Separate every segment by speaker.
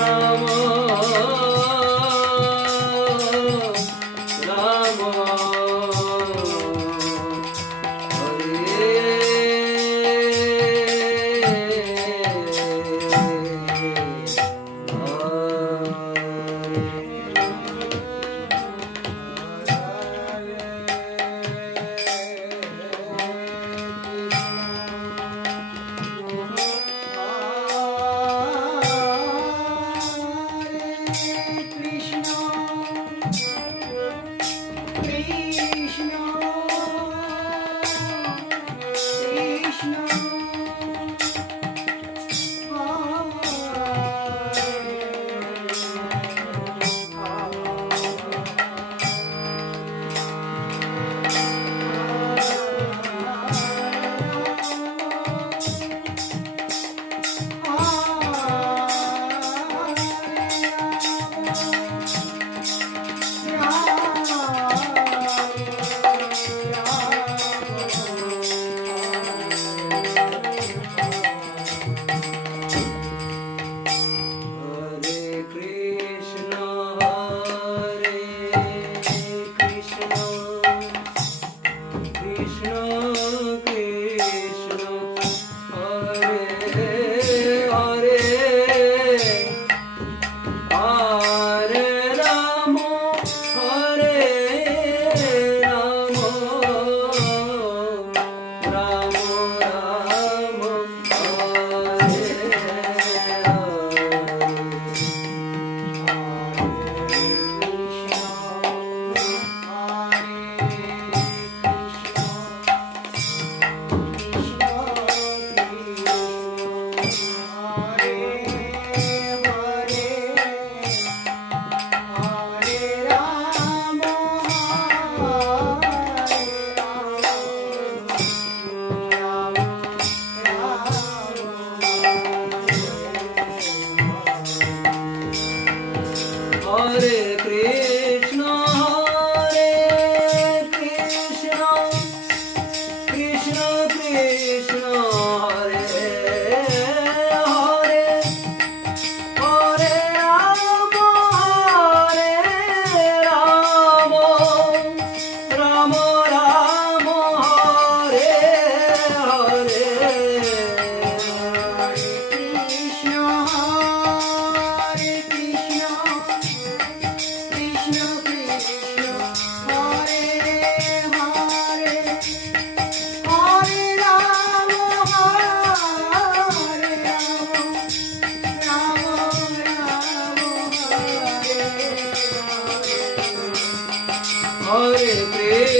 Speaker 1: amor. God. Hare Krishna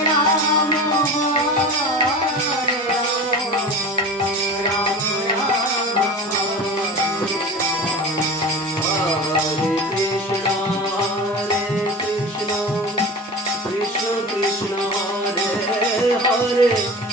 Speaker 1: Krishna Hare Hare.